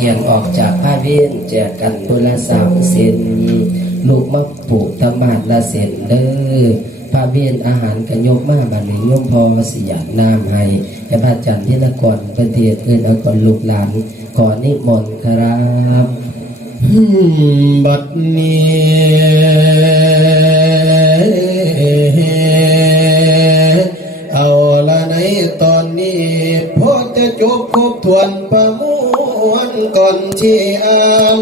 เขียนออกจากผ้าเวียนแจกกันพุละสามเส้นลูกมะปลูกธรรมาดละเส้นเด้อผ้าเวียนอาหารกันยกมาบัดนี้โยมพอเสียน้ำให้และพระอาจารย์ที่นกรประเทศอื่นเอาก่อนลูกหลานก่อนนิมนต์ครับบัดนี้เอาละในตอนนี้พอจะจบครบถ้วนประมวลก่อ นที่เอ่าน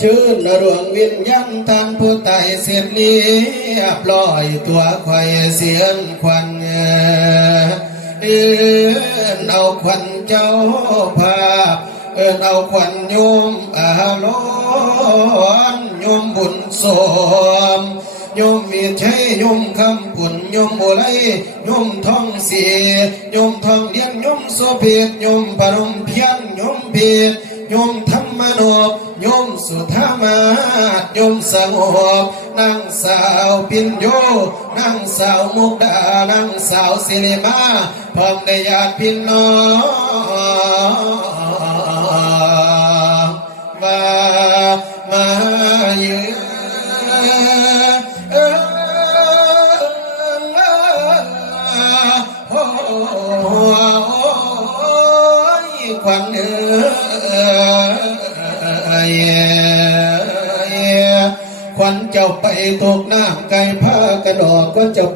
ชื่นรวงวิญญาณทานผู้ตายเสียเรียบร้อยตัวควายเสียนควันเอินเอาควันเจ้าภาพเอินเอาควันโยมอาลอนโยมบุญสมโยมมีใช้โยมคำปุ่นโยมโอไลโยมทองเสียโยมทองเลี้ยงโยมโสเพียโยมปรมเพียนโยมเพีย โยมธรรมโนบโยมสุธามาโยมสงบนางสาวปินโยนางสาวมุกดานางสาวสิริมาพร้อมในญาติพี่น้อง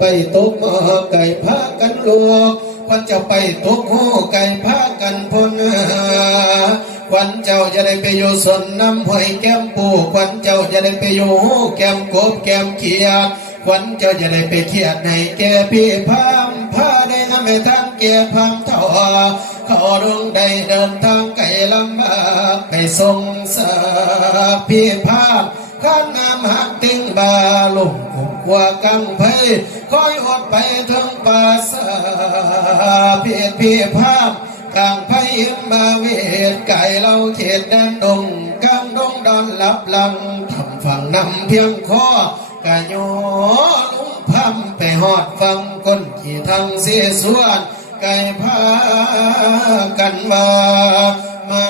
ไปตกหม้อไก่ผ้ากันลวกควันเจ้าไปตกหูไก่ผ้ากันพนควันเจ้าจะได้ไปอยู่สนน้ำหอยแก้มปูควันเจ้าจะได้ไปอยู่หูแก้มกบแก้มเขียดควันเจ้าจะได้ไปเขียดให้แก่พี่พามผ้าได้ทำให้ทานแก่พามเท่าเขาดวงได้เดินทางไกลลำบากไปส่งสาพี่พามข้าน้ำหักติ้งบาลุ่ม กว่ากังเพยคอยอดไปถึงป่าสาเพียพี่พามกลางไพมาเวทไก่เราเขตแดนดงกลางดงดอนลับลังทำฝั่งนำเพียงคอกะโยลุงพัมไปหอดฟังก้นขี่ทางเสียส่วนไก่พากันมามา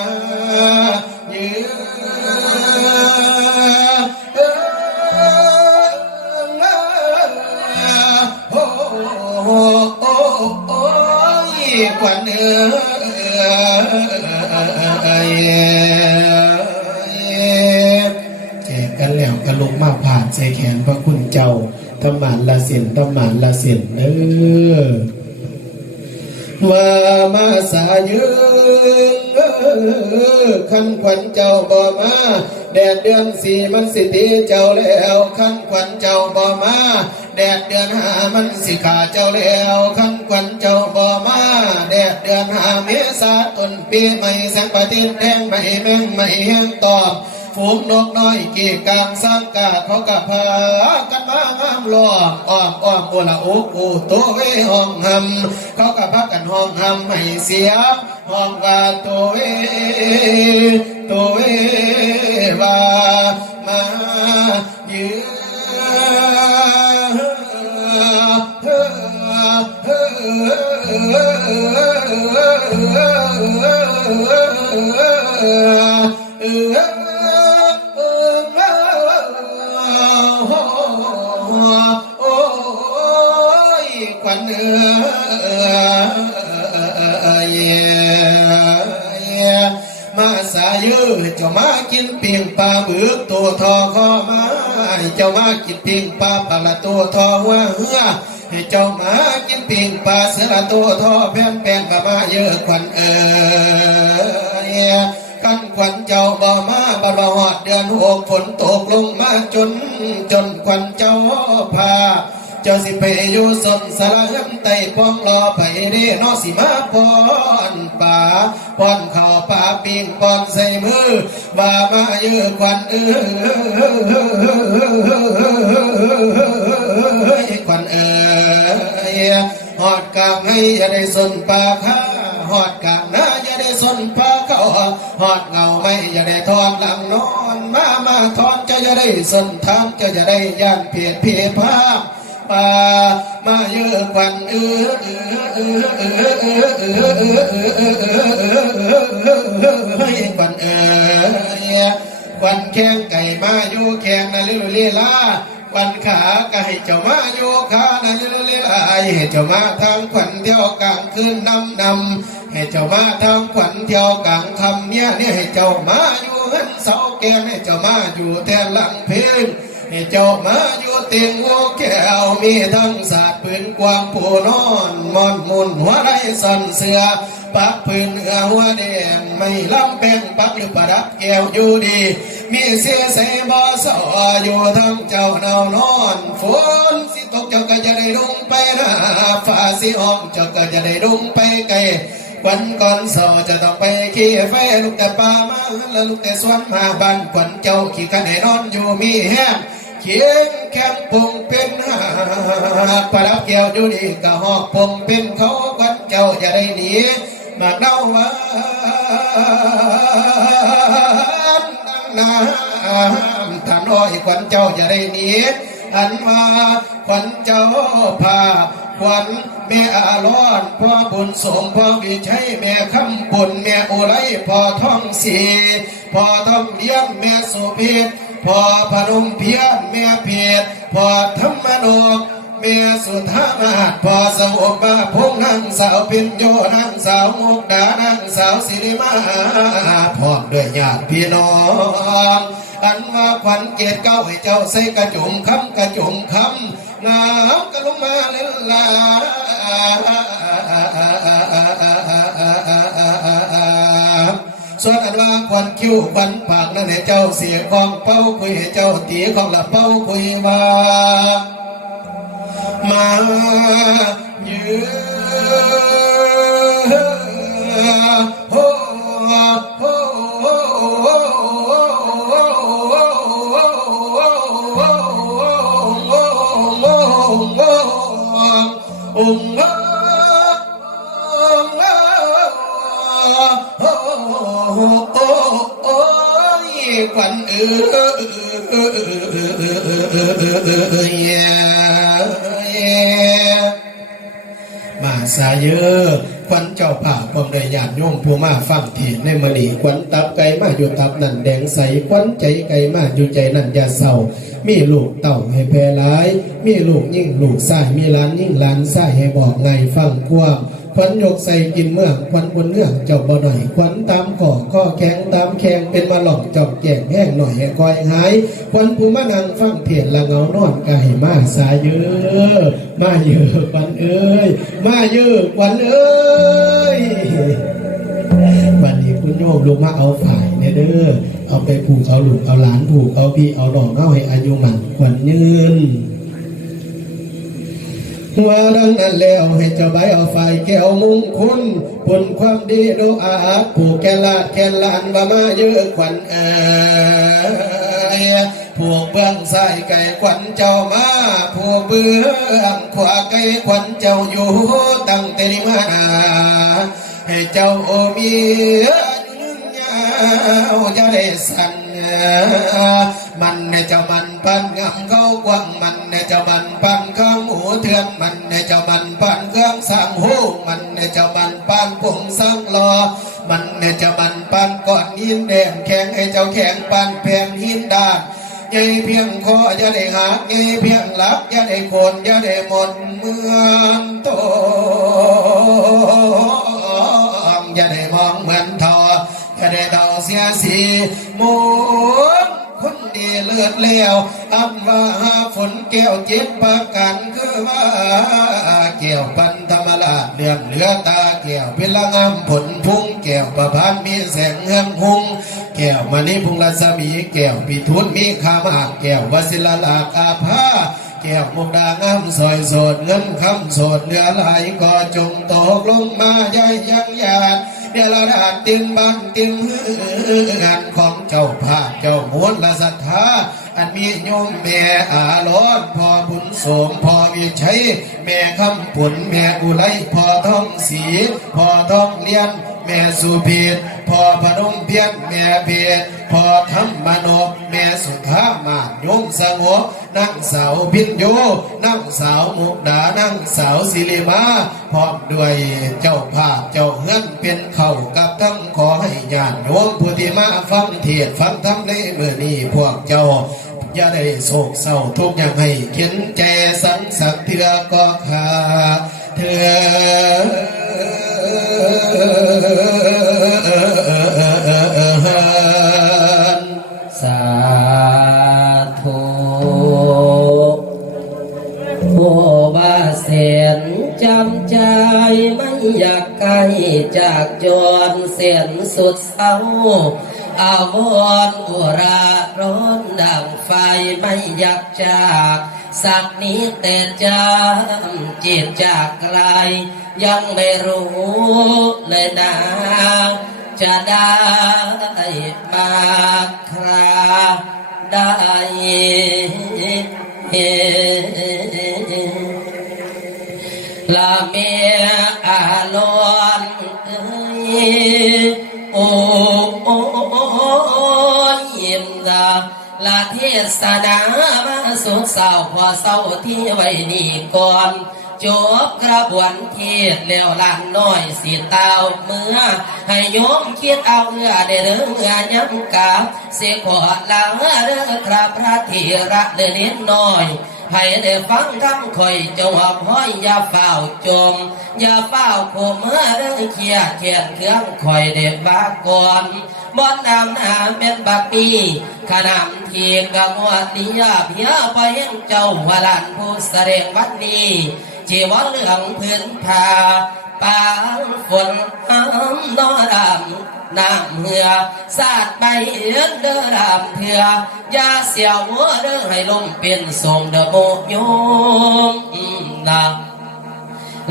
ยืน ยควันเอ้ยแจกกันแล้วก็ลงมาผ่านใส่แขนพระคุณเจ้าทำหมานละเสียนทำหมานละเสียนเด้อว่ามาสายืนขันขวัญเจ้าบ่มาแดดเดือนสี่มันสิตีเจ้าแล้วขันขวัญเจ้าบ่มา แดดเดือนหามันสิขาเจ้าแล้วขันขวัญเจ้าบ่มาแดดเดือนหาเมษาต้นปีใหม่แสงปฏิทินแดงไม่แม่งไม่แห้งตอบฝูงนกน้อยกีกลางสร้างกาเขากับพากันมางามล้อมอ้อมอ้อมโอละอุกอูตัวเวห้องหำเขากับพักกันห้องหำไม่เสียห้องว่าตัวเวตัวเวว่า มาสายืเจ้ามากินเปียงปลาบึกตัวทอคอมาเจ้ามากินเปียงปลาปลาละตัวทอหัวเหือให้เจ้ามากินเปียงปลาเสือละตัวทอแผ่นแผ่นมามาเยอะควันเอ้ย กันขวัญเจ้าบ่มาบรหอดเดือนหกฝนตกลงมาจน จนขวัญเจ้าพา เจ้าสิไปอยู่สนสารเฮือนไต่ป้องรอไปเด้นอสิมาปอนป่าปอนข้าวป่าปิงปอนใส่มือว่ามาเยือะขวัญเอ้ยขวัญเอ้ยหอดกลางให้อย่าได้สนป่าข้า หอดกลางน้าอย่าได้สนพาเขาหอดเงาไม่อย่าได้ทอนหลังนอนมามาทอนจ้าอย่าได้สนทางจ้าอย่าได้ย่านเพียรเพียภาพป่ามาเยอะควันเออเออเออเออเออเออเออเออเออเออเออเออเฮ้ยควันเออควันแข้งไก่มาอยู่แข้งนาลิลุลีลาค วันขาก็ให้เจ้ามาอยู่ขานาลิลุลีลาให้เจ้ามาทางขวัญเที่ยวกลางคืนนำนำให้เจ้ามาทางขวัญเที่ยวกลางคำเนี่ยเนี่ยให้เจ้ามาอยู่เงินเสาแก้มให้เจ้ามาอยู่แทนหลังเพลงให้เจ้ามาอยู่เตียงหัวแก้วมีทั้งศาสตร์ปืนกวางผู้นอนมอนมุนหัวไรสันเสือปักปืนเอือหัวแดงไม่ลำแป้งปักหรือประดับแก้วอยู่ดี มีเสียใส่บ่อสออยู่ทั้งเจ้าเนานอนฝนสิตกเจ้าก็จะได้ดุงไปนะฟ้าสิออกเจ้าก็จะได้ดุงไปไกลวันก่อนสาร์จะต้องไปขี่ไฟลูกแต่ป่ามาแล้วลูกแต่สวนมาบ้านขวัญเจ้าขี่กันให้นอนอยู่มีแห้งเขียงแคมปงเป็นหากประดับแก้วอยู่ดีกะหอกปงเป็นเขาขวัญเจ้าจะได้หนีมาเน่าหวา น้ำทานอ้อยขวัญเจ้าจะได้หนีอันว่าขวัญเจ้าพาขวัญแม่อาลอนพ่อบุญสมพ่อวิชัยแม่คำบุญแม่อุไรพ่อท่องสีพ่อท่องเลี้ยงแม่สุพิษพ่อพนมเพียรแม่เพียรพ่อธรรมโนก แม่สุธามาพอสงบมาพงนางสาวปิญโยนางสาวมุกดานางสาวสิริมาพร้อมด้วยญาติพี่น้องอันว่าขวัญเกียรติเก้าให้เจ้าใส่กระจุมคำกระจุมคำน้ำก็ลงมาเล่นลาส่วนอันว่าควันคิ้วควันปากนั่นให้เจ้าเสียของเป้าคุยให้เจ้าตีของละเป้าคุยว่า mà như Ông ơi! quanh ư เออมาสายเยอะขวันเจ้าผ่าพร้อมได้ญาติโยมผู้มาฟังเทศน์ในมณีควันตับไก่มาอยู่ตับนั่นแดงใสควันใจไก่มาอยู่ใจนั่นยาเศร้ามีลูกเต่าให้แพร่ร้าย มีลูกยิ่งลูกสายมีล้านยิ่งล้านสายให้บอกไงฟังความ ขวัญยกใส่กินเมืองขวัญบนเนื่องเจ้าบ่หน่อยขวัญตามก่อข้อแข็งตามแข็งเป็นมาหลอกจอบแก่งแห้งหน่อยให้คอยหายขวัญผู้มานังฟังเพียรละเงานอนไก่มาสายเยอะมาเยอะขวัญเอ้ยมาเยอะขวัญเอ้ยวันนี้คุณโยมลงมาเอาฝ่ายเนี่ยเด้อเอาไปผูกเอาหลูกเอาหลานผูกเอาพี่เอาดอกเอาให้อายุมันขวัญยืน ว่าดังนั้นแล้วให้เจ้าใบเอาฝ่ายแก้วมุงคุณผลความดีดูอาผูกแกลาดแกลานว่ามาเยอะขวัญเอ๋ยผูกเบื้องซ้ายไก่ขวัญเจ้ามาผูกเบื้องขวาไก่ขวัญเจ้าอยู่ตั้งแต่นิมานาให้เจ้าโอมีอายุยืนยาวจะได้สั่น มันในเจ้ามันปันงำเข้ากว้างมันในเจ้ามันปันข้างหมูเถื่อนมันในเจ้ามันปันเครื่องสังหูมันในเจ้ามันปันผงสังรอมันในเจ้ามันปันก้อนหินแดงแข็งให้เจ้าแข็งปันแพงหินด้านใหญ่เพียงคอจะได้หักใหญ่เพียงหลักจะได้คนจะได้หมดเมืองโต สีมุนคนดีเลือดแล้วอันว่าฝนแก้วเจ็บประกันคือว่าแก้วปันธรรมลาเหลื่อมเหลือตาแก้วเป็นละงามผลพุ่งแก้วประพานมีแสงเฮืองหุงแก้วมณีพุงรัศมีแก้วปีทุนมีขามากแก้ววสิลลากอาภาแก้วมุกดางามซอยโสดเงินคำโสดเหลือไหลก็จงตกลงมาย่อยยังหยาด เดลดาดติงบันติมงานของเจ้าภาพเจ้ามวลละศรัทธาอันมีโยมแม่อาลอนพ่อบุญสมพ่อวิชัยแม่คำผลแม่อุไรพ่อท้องสีพ่อท้องเลี้ยน แม่สุพีดพ่อพนมเพียรแม่เพียรพ่อธรรมนแม่สุธามาโยมสงบนั่งสาวพินโยนั่งสาวมุกดานั่งสาวศิริมาพร้อมด้วยเจ้าภาพเจ้าเฮือนเป็นเข้ากับทั้งขอให้ญาติโยมผู้ที่มาฟังเทศน์ฟังธรรมในเมื่อนี้พวกเจ้าอย่าได้โศกเศร้าทุกอย่างให้เขียนใจสังสักเถือก็ขาเธอ สาธุผู้บาเสียนจำใจไม่อยากไกลจากจรเสียนสุดเศร้าอาวรณ์อุราร้อนดังไฟไม่อยากจาก สักนี้แต่จำจิตจากไกล ยังไม่รู้เลยนะจะได้มาคราได้ลาเมียอาลอนยโอ้โอ้ยินดาลาเทศนามาสุขเศร้าพอเศร้าที่ไว้นี่ก่อน จบกระบวนเทศแล้วหลานน้อยสีเตาเมื่อ ให้โยมคิดเอาเงื่อได้เรื่องเงื่อย้ำกับเสียขอลาเรื่องครับพระธีระเดนิดน้อยให้ได้ฟังคำคอยจงหับห้อยอย่าเฝ้าจมอย่าเฝ้าโคมเมื่อเรื่องเคียเขียนเครื่องคอยเด็บาก่อนบอนนำนาเป็นบักปีขนำทีกังวดดียาเพียไปเห็นเจ้าวลันผู้แสดงวันนี้ จีวรเหลืองพื้นผ้าปางฝนห้ำนอดำน้ำเหือสาดไปเอือนด้อดำเถื่อยาเสียวหัวเด้อให้ลมเป็นทรงเด้อโมโยมดา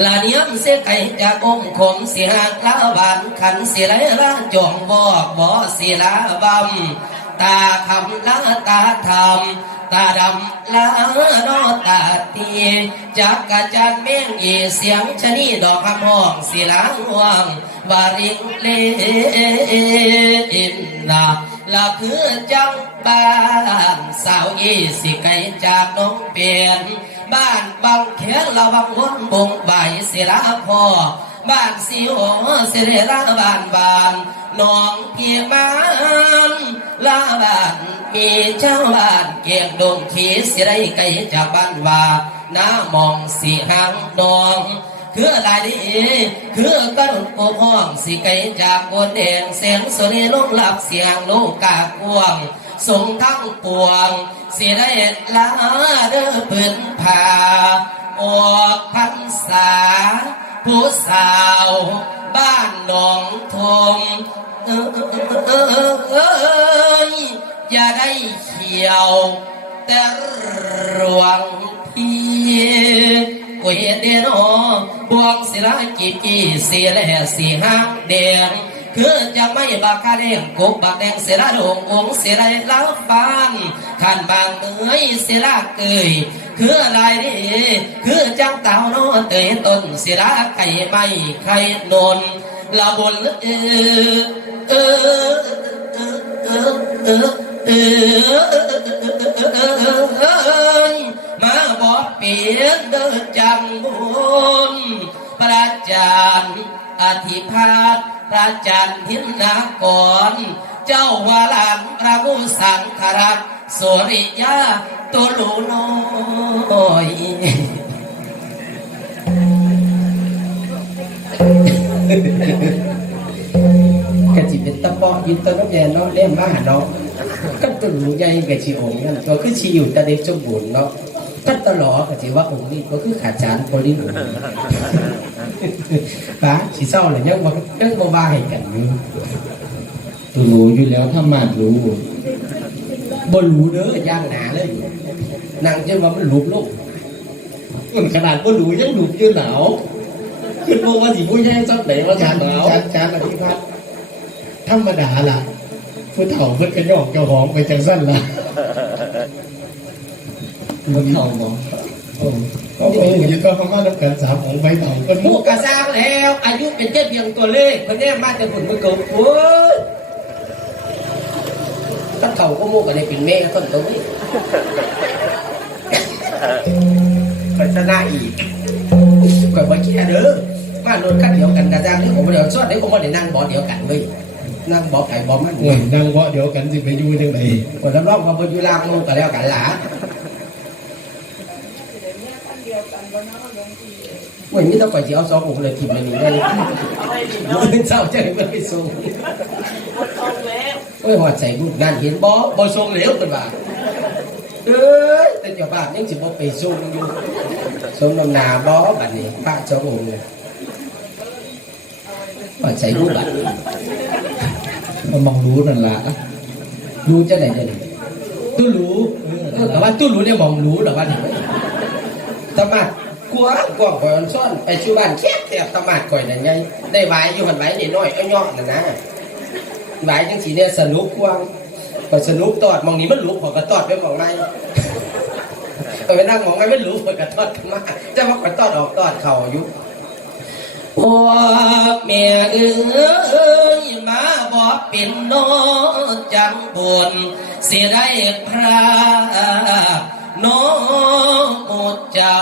ลาเนียมเสียไก่จากองค์ขมเสียกลาบานขันเสียไรละจองบอกบ่เสียลาบำตาคำละตาทำ ตาดำละนอตาตีจากกะจันเม่งอีเสียงชะนีดอกคำห้องสีลาห่วงวาริงเลอินนาละคือจังบ้านสาวอีสิไกจากน้องเปลี่ยนบ้านบางเขนระวังวนบงใบสียละพอบ้านสีโอเสรีละบ้านบ้านน้องเพี่บ้านละบ้าน มีเจ้าบ้านเกียงดงขีเสียไรไก่จากบ้านว่าน้ามองสีหางนองคืออะไรดีคือกระดุกโกห้องสีไก่จากบนแดงเสียงสนีลูกหลับเสียงลูกกากวงสงทั้งปวงเสียได้ลาเด้อปืนผ่าออกพรรษาผู้สาวบ้านหนองทมเอ้ยอ อย่าได้เขียว แต่รวงพี่โอ้ยเดนอบวงศิลากีกีเสียแล่สีห้างแดงคือจะไม่บากาเด้งกบบักแดงเสียละโดงองเสียไรแล้วฟันขันบางเอ้ยเสียละเกยคืออะไรนี่คือจังเต่าโนเตยต้นเสียละไก่ไม่ไข่นนละบนเออเออเออเออ เออเออมาบอกเปลี่ยนเดินจังบุญพระจารย์อธิพาตพระจันทร์ทินนากร เจ้าวาลังพระผู้สังฆรักษ์สุริยาตัวลูน้อยกะจิเป็นตะปาะยินตะน้ำแย่นเนาะเล่มมาเนาะ ก็ตุ่นใหญ่กะจิองค์นั่นก็คือชีอยู่ตะเด็กสมบูรณ์เนาะก็ตลอดกะจิว่าองค์นี้ก็คือขาจานโพลินป้าสิเศร้าเลยยังบ่ยังบ่ว่าให้กันอยู่รู้อยู่แล้วถ้ามาดรู้บ่รู้เด้อย่างหนาเลยนั่งจนว่ามันลุกลูกมันขนาดว่ารู้ยังหลุดอยู่หนาวขึ้นมาว่าสิผู้แย่ซับไหนว่าจานหนาวจานจานอธิพัฒน์ธรรมดาล่ะ ผู้เฒ่าเพิ่นก็ยอกเจ้าของไปจังสั้นล่ะมันเข่าบอกบเขาคงอยู่ก็ประมาณกันสามองค์ใบเต่าก็หมูกระซางแล้ว อายุเป็นแค่เพียงตัวเลขคนนี้มาจะผลมือกบโอ้ยถ้าเถ่าก็หมูกันได้เป็นแม่ต้นตัวนี้พัฒนาอีกก่อนมาแค่เด้อมาโดนขั้นเดียวกันกระซางนี่ผมเดี๋ยวชดเดี๋ยวผมมาได้นั่งบ่อเดียวกันเว้ย นั่งบ่อไก่บ่อมันเงินนั่งเวาะเดียวกันสิไปอยู่ยังไงคนรับรองมาบนยุลางมูกันแล้วกันหลาเว้ยมีต้องไปเจียวสององค์เลยทิมเลยนี่ได้เป็นเจ้าใจมันไปส่งโอ้ยหอดใส่บุญงานเห็นบ่บ่ส่งเหลวเป็นว่าเอ้ยแต่เจ้าบ้านยังสิบ่ไปส่งอยู่ส่งนำหนาบ่บัดนี้พระสององค์เนี่ยหอดใส่บุญบัดนี้ มันมองรู้นั่นละรู้จะไหนจะไหนตู้รู้แต่ว่าตู้รู้เนี่ยมองรู้หรอว่าเนี่ยตมัดกลัวกลัวก่อนซ่อนไปชูบ้านแคบแคบตมัดก่อยนั่นไงได้ไว้อยู่หันไว้นิดน้อยเอาย่อนั่นนะไว้จังสีเนี่ยสนุกกว่าก็สนุกตอดมองนี้มันลุกพอก็ตอดไปมองไงก็ไปนั่งมองไงมันลุกพอก็ตอดมาจะมาก็ตอดออกตอดเข่าอยู่ พวกเมียเอ้ยมาบอกเป็นน้องจังบุญเสียได้พระน้องหมดเจ้า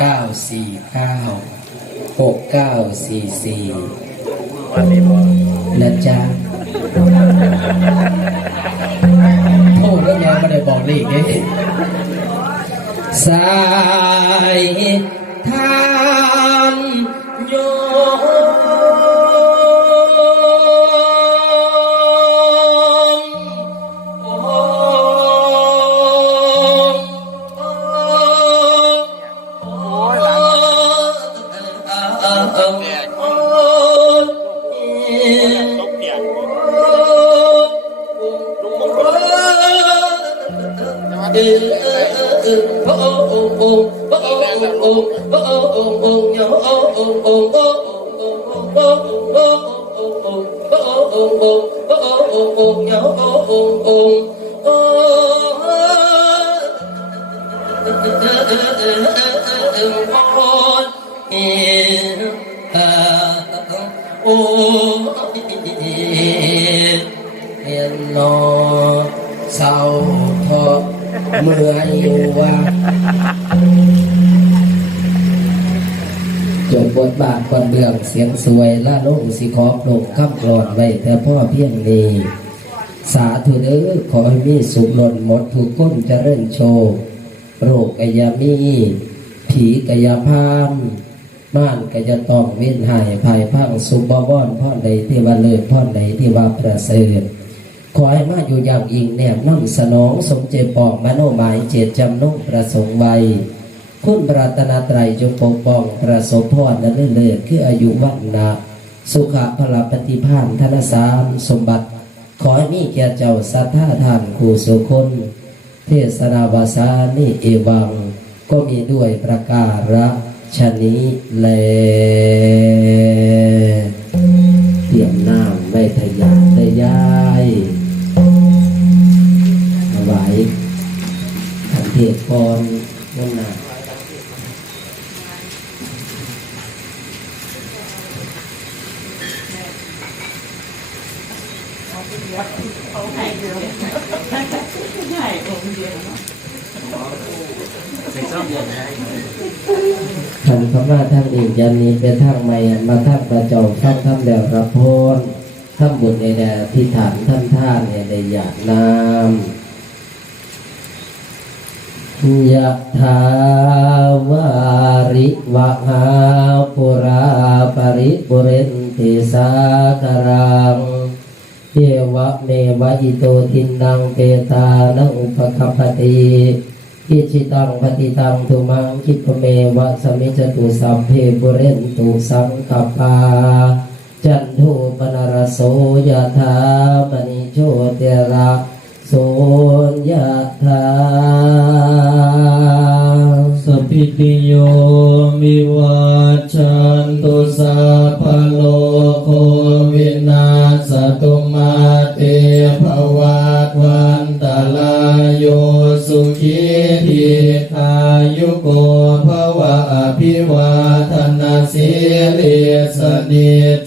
เก้าสี่เก้าหกเก้าสี่สี่นะจ๊ะพูดแล้วยังไม่ได้บอกเลขเลยสายทานโย บาทคนเดืองเสียงสวยล่าลงสิขอปลกข้ามกรอนไว้แต่พ่อเพียงนี้สาธุเด้อขอให้มีสุขหล่นหมดถูกก้นเจริญโชว์โรคกายามีผีกายาพานม่านกายตองเว้นหายภายพังสุบบวอนพ่อใดที่ว่าเลิศพ่อใดที่ว่าประเสริฐขอให้มาอยู่อย่างอิงแนบน้ำสนองสมเจปองมโนหมายเจตจำนุ่งประสงค์ไว้ คุณปรารถนาไตรจงปกป้องประสบพรนั้นเลิศคืออายุวันนะสุขะพลปฏิภาณธนสารสมบัติ ขอให้มีแก่เจ้าสัทธาทานครูสุคนเทศนาวาสานิเอวัง ก็มีด้วยประการชนิแลเตรียมน้ำได้ทยาได้ย้ายเอาไว้ขันเทศกรนั่นนะท่านพระมาท่านอีกยันนี้เป็นทางใหม่มาท่านประจอมท่านท่านแล้วรับพรท่านบุญในแดนที่ฐานท่านท่านเนี่ยในอยากนามยะถาวาริวะหาปุราปริปุเรนติสาคารัง เทวะเมวะอิโตทินดังเปตานังอุปคัปปติอิชิตังปฏิตังทุมังคิปเมวะสมิจตุสัพเพปุเรนตุสังกปาจันโสยธามณิโชติระโสยธาสพิติโยมิวัจจันตุสัพพโลโควินาสตุ สุขีทีอายุโกภวะอภิวาทนาสิริสเน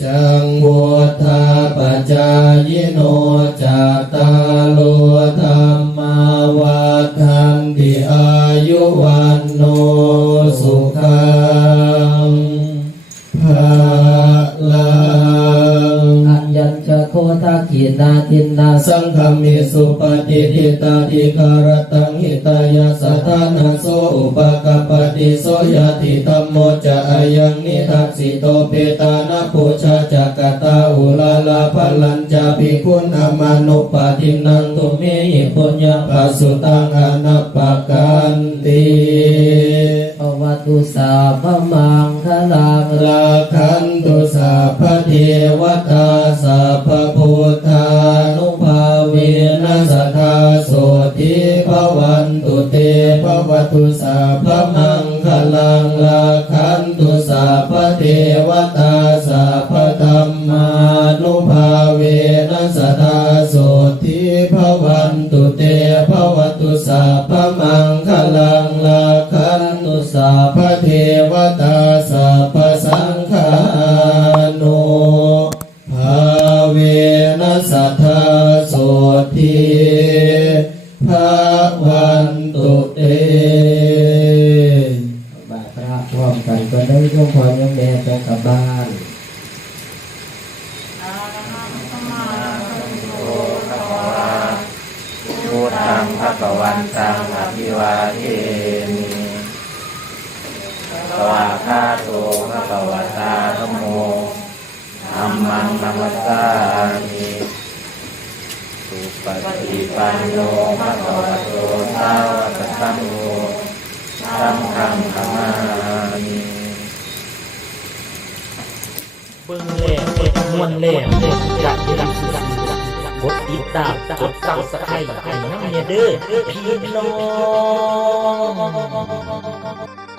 จังวุธาปจายโนจัตตาโลธรรมาวัฏันติอายุวันโนสุขังภาลังอัญญัญจะโคทักขีนาทินนาสังฆมิสุปฏิทิตาธิคาร ตังหิตายาสัทานาโสอุปกปติโสยติตัมโมจะอายังนิทัสสิโตเปตานาปุชาจักตาอุลาลาพลัญจาภิคุณอมานุปาทินันตุเมหิปุญญาปัสสุตังอนัปปกันติภวตุสาพมังคลังลาคันตุสัพเทวตาสัพพุทธา ภวตุสัพพมังคลังลาคันตุสัพพเทวตาส งพระกวันตังอภิวาเทมิสวาคาโตพระกวตาธโมธัมมังนัมสสามิสุปฏิปันโนพระกวโตสาวกสังโฆสังฆังขมามิเบิ่งเล่มวนเล่อยากจะดู กดติดตามกดซับสไครต์ให้น้ำเนี่ยเด้อพี่น้อง